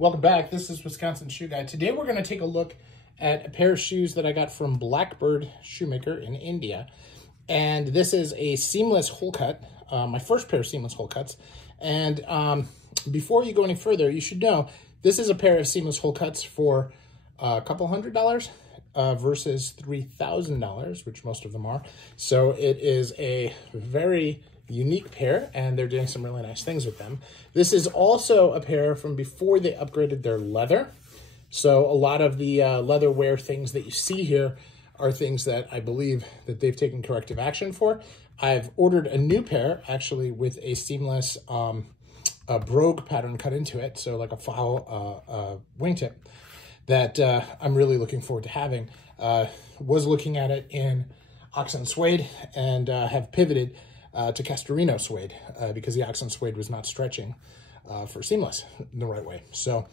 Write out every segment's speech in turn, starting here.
Welcome back. This is Wisconsin Shoe Guy. Today we're going to take a look at a pair of shoes that I got from Blkbrd shoemaker in India. And this is a seamless hole cut, my first pair of seamless hole cuts. And before you go any further, you should know this is a pair of seamless hole cuts for a couple $100 versus $3,000, which most of them are. So it is a very unique pair, and they're doing some really nice things with them. This is also a pair from before they upgraded their leather. So a lot of the leather wear things that you see here are things that I believe that they've taken corrective action for. I've ordered a new pair, actually, with a seamless brogue pattern cut into it, so like a foul wingtip, that I'm really looking forward to having. Was looking at it in oxen suede and have pivoted to Castorino suede because the oxen suede was not stretching for seamless in the right way. So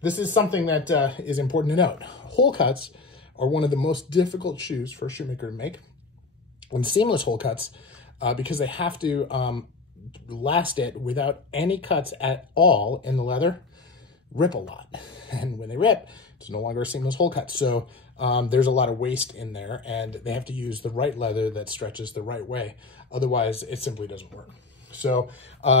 this is something that is important to note. Hole cuts are one of the most difficult shoes for a shoemaker to make. And seamless hole cuts, because they have to last it without any cuts at all in the leather, rip a lot. And when they rip, it's no longer a seamless hole cut. So there's a lot of waste in there, and they have to use the right leather that stretches the right way. Otherwise, it simply doesn't work. So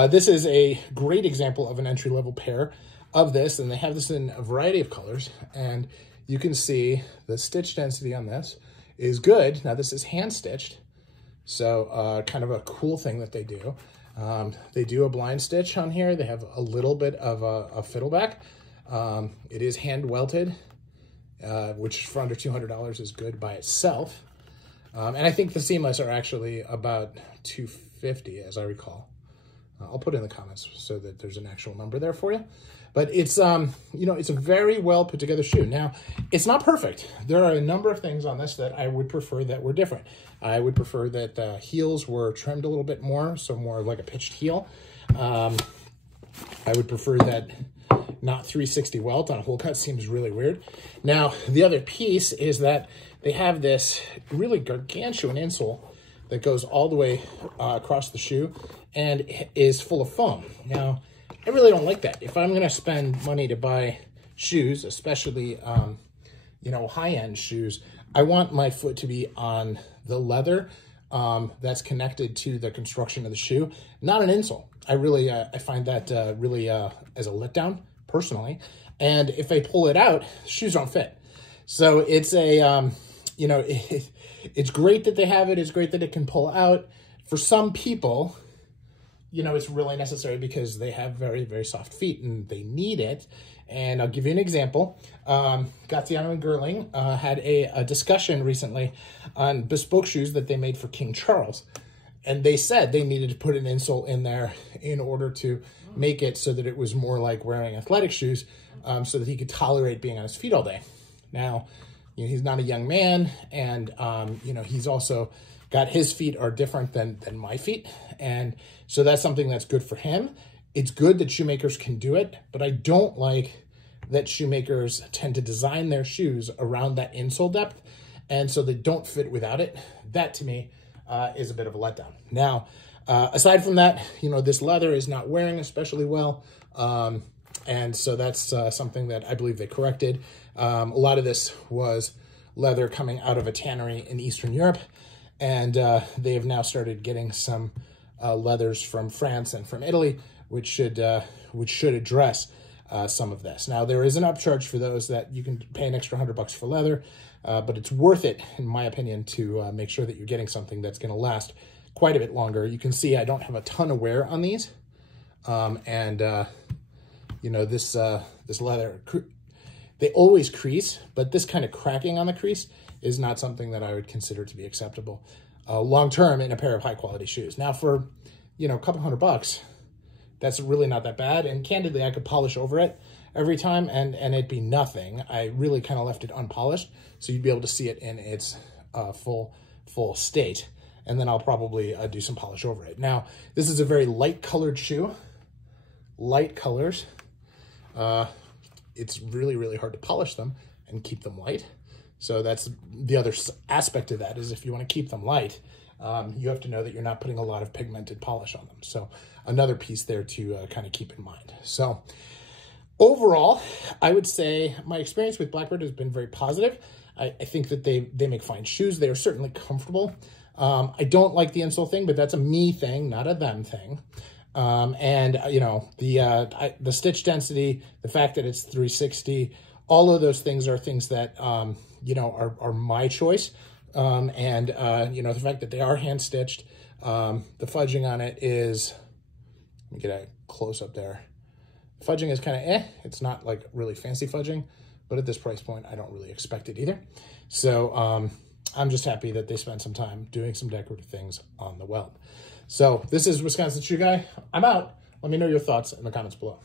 this is a great example of an entry-level pair of this, and they have this in a variety of colors. And you can see the stitch density on this is good. Now, this is hand-stitched, so kind of a cool thing that they do. They do a blind stitch on here. They have a little bit of a fiddleback. It is hand-welted, which for under $200 is good by itself. And I think the seamless are actually about $250, as I recall. I'll put it in the comments so that there's an actual number there for you. But it's, you know, it's a very well put together shoe. Now, it's not perfect. There are a number of things on this that I would prefer that were different. I would prefer that the heels were trimmed a little bit more, so more like a pitched heel. I would prefer that not 360 welt on a hole cut seems really weird. Now, the other piece is that they have this really gargantuan insole that goes all the way across the shoe and is full of foam. Now, I really don't like that. If I'm going to spend money to buy shoes, especially, you know, high-end shoes, I want my foot to be on the leather that's connected to the construction of the shoe, not an insole. I really, I find that really as a letdown, personally. And if I pull it out, shoes don't fit. So it's a, you know, it's great that they have it. It's great that it can pull out. For some people, you know, it's really necessary because they have very, very soft feet and they need it. And I'll give you an example. Gaziano and Gerling had a discussion recently on bespoke shoes that they made for King Charles. And they said they needed to put an insole in there in order to make it so that it was more like wearing athletic shoes, so that he could tolerate being on his feet all day. Now, you know, he's not a young man, and, you know, he's also got his feet are different than my feet. And so that's something that's good for him. It's good that shoemakers can do it, but I don't like that shoemakers tend to design their shoes around that insole depth, and so they don't fit without it. That, to me, is a bit of a letdown. Now, aside from that, you know, this leather is not wearing especially well, and so that's something that I believe they corrected. A lot of this was leather coming out of a tannery in Eastern Europe, and they have now started getting some leathers from France and from Italy, which should address some of this. Now, there is an upcharge for those that you can pay an extra $100 for leather, but it's worth it, in my opinion, to make sure that you're getting something that's going to last quite a bit longer. You can see I don't have a ton of wear on these, and you know, this leather, they always crease, but this kind of cracking on the crease is not something that I would consider to be acceptable long-term in a pair of high-quality shoes. Now, for, you know, a couple $100, that's really not that bad. And candidly, I could polish over it every time and it'd be nothing. I really kind of left it unpolished, so you'd be able to see it in its full state. And then I'll probably do some polish over it. Now, this is a very light-colored shoe. Light colors. It's really, really hard to polish them and keep them light. So that's the other aspect of that, is if you want to keep them light, you have to know that you're not putting a lot of pigmented polish on them. So another piece there to kind of keep in mind. So Overall, I would say my experience with Blkbrd has been very positive. I think that they make fine shoes. They are certainly comfortable. I don't like the insole thing, but that's a me thing, not a them thing. And you know, the stitch density, the fact that it's 360, all of those things are things that you know, are my choice. And you know, the fact that they are hand stitched, the fudging on it is, let me get a close up there. Fudging is kind of it's not like really fancy fudging, but at this price point, I don't really expect it either. So I'm just happy that they spent some time doing some decorative things on the welt. So this is Wisconsin Shoe Guy. I'm out. Let me know your thoughts in the comments below.